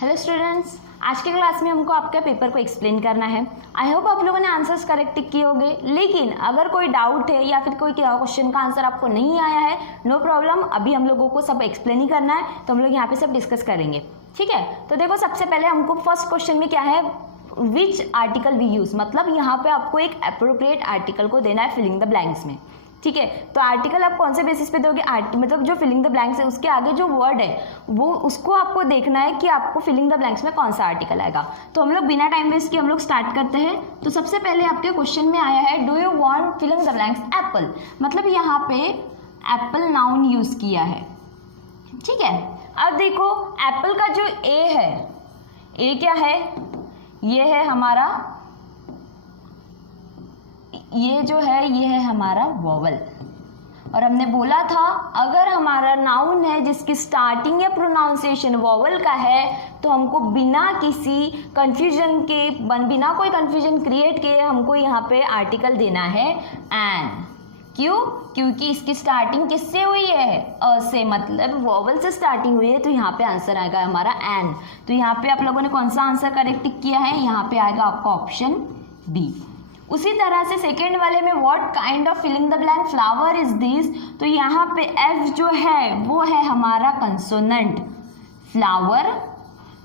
Hello students, आज के class में हमको आपके पेपर को एक्सप्लेन करना है। आई होप आप लोगों ने आंसर्स करेक्ट किए होंगे, लेकिन अगर कोई डाउट है या फिर कोई क्वेश्चन का आंसर आपको नहीं आया है, नो प्रॉब्लम, अभी हम लोगों को सब एक्सप्लेन ही करना है, तो हम लोग यहाँ पे सब डिस्कस करेंगे। ठीक है, तो देखो सबसे पहले हमको फर्स्ट क्वेश्चन में क्या है, विच आर्टिकल वी यूज, मतलब यहाँ पे आपको एक अप्रोप्रिएट आर्टिकल को देना है फिलिंग द ब्लैंक्स में। ठीक है, तो आर्टिकल आप कौन से बेसिस पे दोगे, मतलब जो फिलिंग द ब्लैंक्स है उसके आगे जो वर्ड है वो उसको आपको देखना है कि आपको फिलिंग द ब्लैंक्स में कौन सा आर्टिकल आएगा। तो हम लोग बिना टाइम वेस्ट किए हम लोग स्टार्ट करते हैं। तो सबसे पहले आपके क्वेश्चन में आया है, do you want filling the blanks apple, मतलब यहाँ पे एप्पल नाउन यूज किया है। ठीक है, अब देखो एप्पल का जो ए है, ए क्या है, ये है हमारा, ये जो है ये है हमारा वोवल। और हमने बोला था अगर हमारा नाउन है जिसकी स्टार्टिंग या प्रोनाउंसिएशन वोवल का है तो हमको बिना किसी कंफ्यूजन के, बिना कोई कंफ्यूजन क्रिएट किए हमको यहाँ पे आर्टिकल देना है एन। क्यों? क्योंकि इसकी स्टार्टिंग किससे हुई है, अ से, मतलब वोवल से स्टार्टिंग हुई है, तो यहाँ पे आंसर आएगा हमारा एन। तो यहाँ पे आप लोगों ने कौन सा आंसर करेक्ट किया है, यहाँ पे आएगा आपका ऑप्शन बी। उसी तरह से सेकेंड वाले में what kind of filling the blank flower is this, तो यहाँ पे एफ जो है वो है हमारा कंसोनेंट। फ्लावर,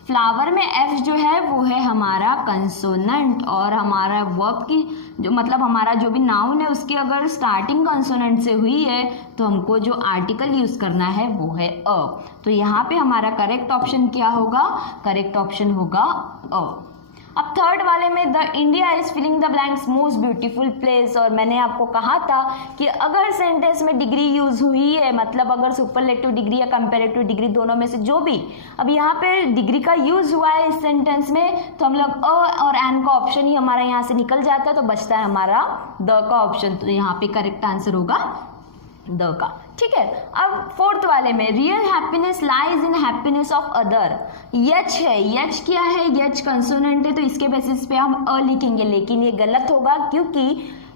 फ्लावर में एफ जो है वो है हमारा कंसोनेंट, और हमारा वर्ब की जो, मतलब हमारा जो भी नाउन है उसकी अगर स्टार्टिंग कंसोनेंट से हुई है तो हमको जो आर्टिकल यूज करना है वो है अ। तो यहाँ पे हमारा करेक्ट ऑप्शन क्या होगा, करेक्ट ऑप्शन होगा अ। अब थर्ड वाले में the India is filling the blanks most beautiful place, और मैंने आपको कहा था कि अगर सेंटेंस में डिग्री यूज हुई है, मतलब अगर सुपरलेटिव डिग्री या कंपैरेटिव डिग्री दोनों में से जो भी, अब यहाँ पे डिग्री का यूज हुआ है इस सेंटेंस में, तो हम लोग अ और एन का ऑप्शन ही हमारा यहाँ से निकल जाता है, तो बचता है हमारा द का ऑप्शन। तो यहाँ पे करेक्ट आंसर होगा द का। ठीक है, अब फोर्थ वाले में real happiness lies in happiness of other, यच है, यच क्या है, यच कंसोनेंट है, तो इसके बेसिस पे हम अ लिखेंगे, लेकिन ये गलत होगा क्योंकि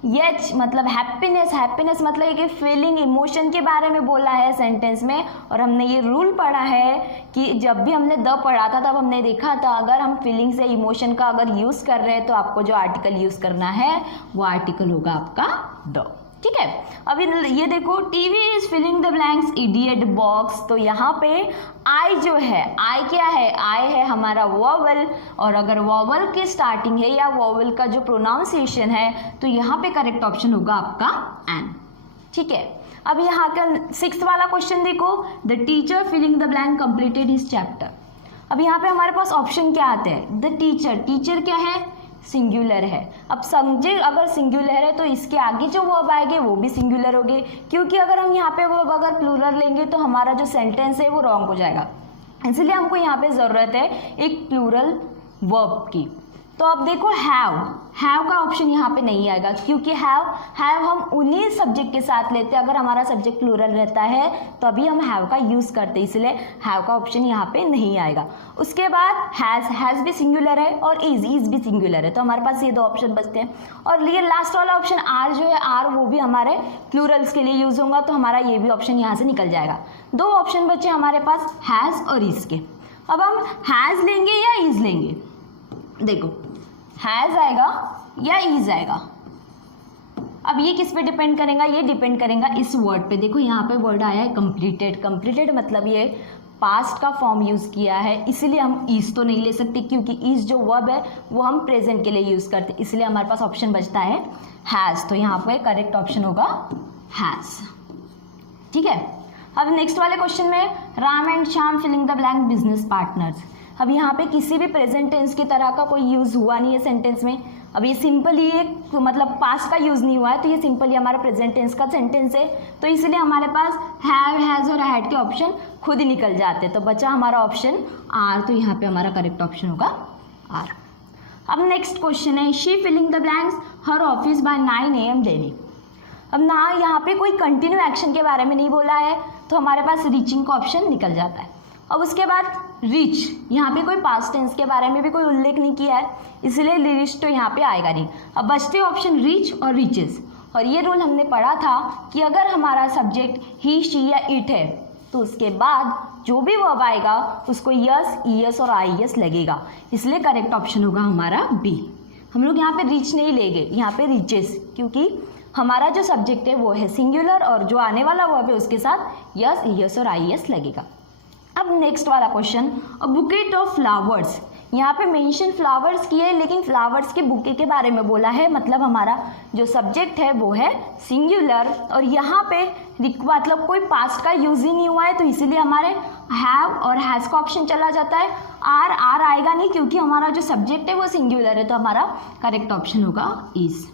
यच मतलब हैप्पीनेस, हैप्पीनेस मतलब एक फीलिंग, इमोशन के बारे में बोला है सेंटेंस में। और हमने ये रूल पढ़ा है कि जब भी हमने द पढ़ा था तब हमने देखा था अगर हम फीलिंग से इमोशन का अगर यूज कर रहे हैं तो आपको जो आर्टिकल यूज करना है वो आर्टिकल होगा आपका द। ठीक है, अभी ये देखो TV is filling the blanks idiot box, तो यहाँ पे आई जो है, आई क्या है, आई है हमारा वोवल, और अगर वोवल की स्टार्टिंग है या वोवल का जो प्रोनाउंसिएशन है तो यहाँ पे करेक्ट ऑप्शन होगा आपका एन। ठीक है, अब यहाँ का सिक्स्थ वाला क्वेश्चन देखो, the teacher filling the blank completed his chapter. अब यहाँ पे हमारे पास ऑप्शन क्या आते हैं, द टीचर, टीचर क्या है, सिंगुलर है। अब समझे अगर सिंगुलर है तो इसके आगे जो वर्ब आएंगे वो भी सिंगुलर होंगे, क्योंकि अगर हम यहाँ पे वर्ब अगर प्लूरल लेंगे तो हमारा जो सेंटेंस है वो रॉन्ग हो जाएगा, इसलिए हमको यहाँ पे ज़रूरत है एक प्लूरल वर्ब की। तो अब देखो हैव, हैव का ऑप्शन यहाँ पे नहीं आएगा, क्योंकि हैव हम उन्हीं सब्जेक्ट के साथ लेते हैं, अगर हमारा सब्जेक्ट प्लूरल रहता है तो अभी हम हैव का यूज़ करते हैं, इसलिए हैव का ऑप्शन यहाँ पे नहीं आएगा। उसके बाद हैज़ भी सिंगुलर है और इज भी सिंगुलर है, तो हमारे पास ये दो ऑप्शन बचते हैं। और ये लास्ट वाला ऑप्शन आर जो है, आर वो भी हमारे प्लूरल्स के लिए यूज होगा, तो हमारा ये भी ऑप्शन यहाँ से निकल जाएगा। दो ऑप्शन बचे हमारे पास हैज़ और इज के। अब हम हैज़ लेंगे या इज लेंगे, देखो हैज़ आएगा या इज आएगा। अब ये किस पे डिपेंड करेगा, ये डिपेंड करेगा इस वर्ड पे। देखो यहाँ पे वर्ड आया है कंप्लीटेड, कंप्लीटेड मतलब ये पास्ट का फॉर्म यूज़ किया है, इसलिए हम इज तो नहीं ले सकते, क्योंकि इज जो वर्ब है वो हम प्रेजेंट के लिए यूज़ करते, इसलिए हमारे पास ऑप्शन बचता है हैज़। तो यहाँ पे करेक्ट ऑप्शन होगा हैज़। ठीक है, अब नेक्स्ट वाले क्वेश्चन में Ram and Shyam filling the blank business partners. अब यहाँ पे किसी भी प्रेजेंट टेंस की तरह का कोई यूज़ हुआ नहीं है सेंटेंस में। अब ये सिंपली एक मतलब पास्ट का यूज़ नहीं हुआ है, तो ये सिंपली हमारा प्रेजेंट टेंस का सेंटेंस है, तो इसलिए हमारे पास हैव, हैज़ और हैड के ऑप्शन खुद ही निकल जाते हैं। तो बचा हमारा ऑप्शन आर, तो यहाँ पे हमारा करेक्ट ऑप्शन होगा आर। अब नेक्स्ट क्वेश्चन है, she filling the blanks her office by 9 AM daily. अब ना यहाँ पे कोई कंटिन्यू एक्शन के बारे में नहीं बोला है, तो हमारे पास रीचिंग का ऑप्शन निकल जाता है। अब उसके बाद रीच, यहाँ पे कोई पास्ट टेंस के बारे में भी कोई उल्लेख नहीं किया है, इसलिए रीच तो यहाँ पे आएगा नहीं। अब बचते ऑप्शन रीच और रीचेस, और ये रूल हमने पढ़ा था कि अगर हमारा सब्जेक्ट ही, शी या इट है तो उसके बाद जो भी वर्ब आएगा उसको यस, ईएस और आईएस लगेगा, इसलिए करेक्ट ऑप्शन होगा हमारा बी। हम लोग यहाँ पे रीच नहीं लेंगे, यहाँ पे रीचेस, क्योंकि हमारा जो सब्जेक्ट है वो है सिंगुलर और जो आने वाला वर्ब है उसके साथ यस, ईएस और आईएस लगेगा। अब नेक्स्ट वाला question, a bouquet of flowers. यहाँ पे मेंशन फ्लावर्स की है, लेकिन फ्लावर्स के बुके के बारे में बोला है, मतलब हमारा जो सब्जेक्ट है वो है सिंगुलर और यहाँ पे मतलब कोई पास्ट का यूज ही नहीं हुआ है, तो इसीलिए हमारे हैव और हैज का ऑप्शन चला जाता है। आर आएगा नहीं क्योंकि हमारा जो सब्जेक्ट है वो सिंगुलर है, तो हमारा करेक्ट ऑप्शन होगा इज।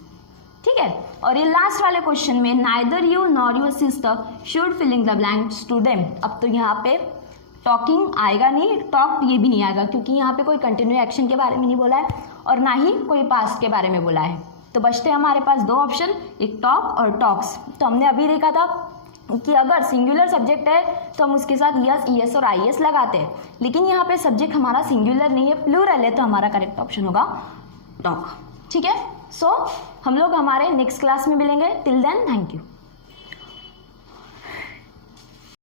ठीक है, और ये लास्ट वाले क्वेश्चन में neither you nor your sister should filling the blanks to them. अब तो यहाँ पे टॉकिंग आएगा नहीं, टॉक ये भी नहीं आएगा क्योंकि यहाँ पे कोई कंटिन्यू एक्शन के बारे में नहीं बोला है और ना ही कोई पास्ट के बारे में बोला है। तो बचते हमारे पास दो ऑप्शन, एक टॉक और टॉक्स। तो हमने अभी देखा था कि अगर सिंगुलर सब्जेक्ट है तो हम उसके साथ यस, ईएस और आईएस लगाते हैं, लेकिन यहाँ पे सब्जेक्ट हमारा सिंगुलर नहीं है, प्लूरल है, तो हमारा करेक्ट ऑप्शन होगा टॉक। ठीक है, सो हम लोग हमारे नेक्स्ट क्लास में मिलेंगे। Till then thank you.